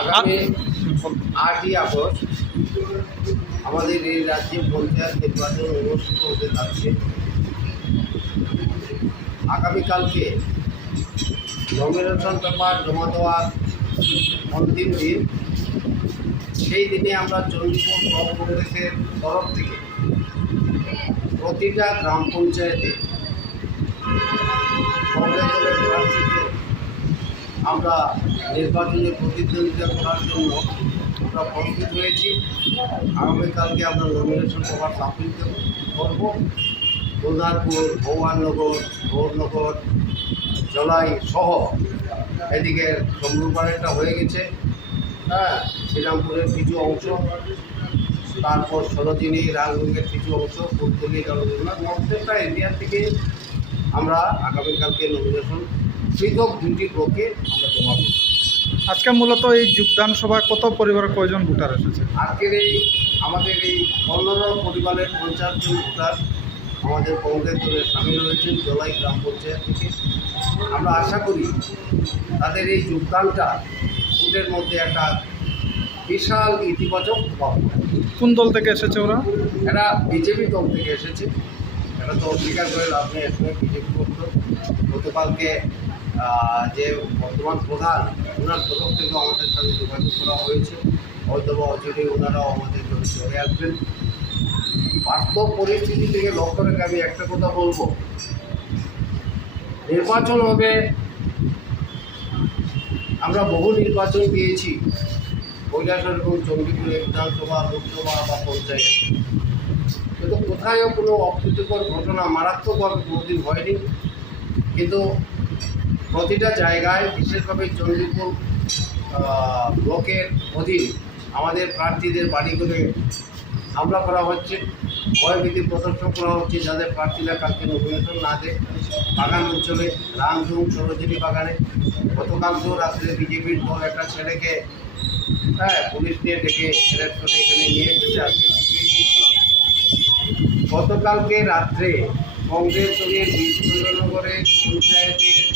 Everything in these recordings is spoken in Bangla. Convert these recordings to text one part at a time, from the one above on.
আগামী আটই আগস্ট আমাদের এই রাজ্যে পঞ্চায়েত নির্বাচন অনুষ্ঠিত হতে যাচ্ছে। আগামীকালকে নমিনেশন পেপার জমা দেওয়ার অন্তিম দিন। সেই দিনে আমরা চণ্ডীপুর ব্লক কংগ্রেসের তরফ থেকে প্রতিটা গ্রাম পঞ্চায়েতে আমরা নির্বাচনে প্রতিদ্বন্দ্বিতা করার জন্য আমরা প্রস্তুত হয়েছি। আগামীকালকে আমরা নমিনেশন পেপার সাবমিট করব। দুর্গারপুর ভগবাননগর গৌরনগর জলাই সহ এদিকে চন্দ্রপাড়েরটা হয়ে গেছে। হ্যাঁ শ্রীরামপুরের কিছু অংশ, তারপর সরোজিনী, রাজগঞ্জের কিছু অংশ ফুলতলি জলগুলো প্রত্যেকটা এরিয়া থেকে আমরা আগামীকালকে নমিনেশন পৃথক দুটি ব্লকে আমরা জমা করব আজকে মূলত এই যোগদান সভায় কত পরিবারের কয়জন ভোটার এসেছে? আজকের এই আমাদের এই পনেরো পরিবারের পঞ্চাশ জন ভোটার আমাদের কংগ্রেস দলে সামিল হয়েছেন জলাই গ্রাম পঞ্চায়েত থেকে। আমরা আশা করি তাদের এই যোগদানটা ভোটের মধ্যে একটা বিশাল ইতিবাচক প্রভাব কোন দল থেকে এসেছে ওরা? এরা বিজেপি দল থেকে এসেছে। এটা তো অস্বীকার করে লাভ নেই বিজেপি করতো। গতকালকে যে বর্তমান প্রধান ওনার তরফ থেকে আমাদের সাথে যোগাযোগ করা হয়েছে। হয়তো বা অচিরে ওনারাও আমাদের চলে আসবেন। বাস্তব পরিস্থিতি থেকে লক্ষ্য রেখে আমি একটা কথা বলব। নির্বাচন হবে। আমরা বহু নির্বাচন দিয়েছি কৈলাসর এবং চণ্ডীপুরে বিধানসভা, লোকসভা বা পঞ্চায়েত। কিন্তু কোথায়ও কোনো অপ্রীতিকর ঘটনা, মারাত্মকভাবে কোনোদিন হয়নি। কিন্তু প্রতিটা জায়গায়, বিশেষভাবে চণ্ডীপুর ব্লকের অধীন আমাদের প্রার্থীদের বাড়ি করে হামলা করা হচ্ছে। ভয়ভীতি প্রদর্শন করা হচ্ছে যাদের প্রার্থীরা কালকে নমিনেশন না দেয়। বাগান অঞ্চলে রামধুম সরোজিনী বাগানে গতকালকেও রাত্রে বিজেপির দল একটা ছেলেকে হ্যাঁ পুলিশ নিয়ে ডেকে করে এখানে নিয়ে এসেছে। আজকে গতকালকে রাত্রে কংগ্রেস দলের বিশ্বনগরের পঞ্চায়েতের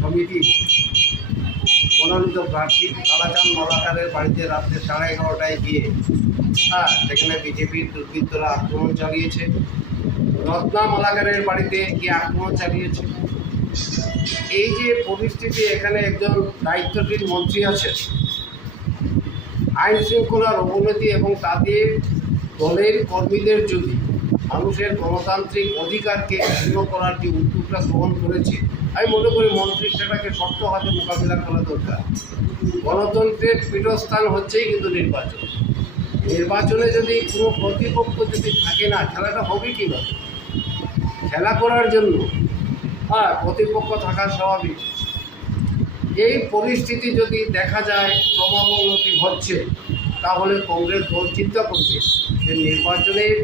সমিতি মনোনীত প্রার্থী কালাচাঁদ মালাকারের বাড়িতে রাত্রে সাড়ে এগারোটায় গিয়ে হ্যাঁ সেখানে বিজেপির দুর্বৃত্তরা আক্রমণ চালিয়েছে। রত্না মালাকারের বাড়িতে গিয়ে আক্রমণ চালিয়েছে। এই যে পরিস্থিতি, এখানে একজন দায়িত্বশীল মন্ত্রী আছেন। আইন শৃঙ্খলার অবনতি এবং তাদের দলের কর্মীদের যদি মানুষের গণতান্ত্রিক অধিকারকে ক্ষুণ্ণ করার যে উদ্যোগটা গ্রহণ করেছে, আমি মনে করি মন্ত্রী সেটাকে শক্ত হাতে মোকাবিলা করা দরকার। গণতন্ত্রের পীঠস্থান হচ্ছেই কিন্তু নির্বাচন। নির্বাচনে যদি কোনো প্রতিপক্ষ যদি থাকে না, খেলাটা হবে কীভাবে? খেলা করার জন্য হ্যাঁ প্রতিপক্ষ থাকা স্বাভাবিক। এই পরিস্থিতি যদি দেখা যায় ক্রমাবনতি হচ্ছে, তাহলে কংগ্রেস দল চিন্তা করছে যে নির্বাচনের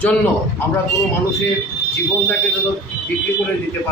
জন্য আমরা কোনো মানুষের জীবনটাকে যেন বিক্রি করে দিতে পারি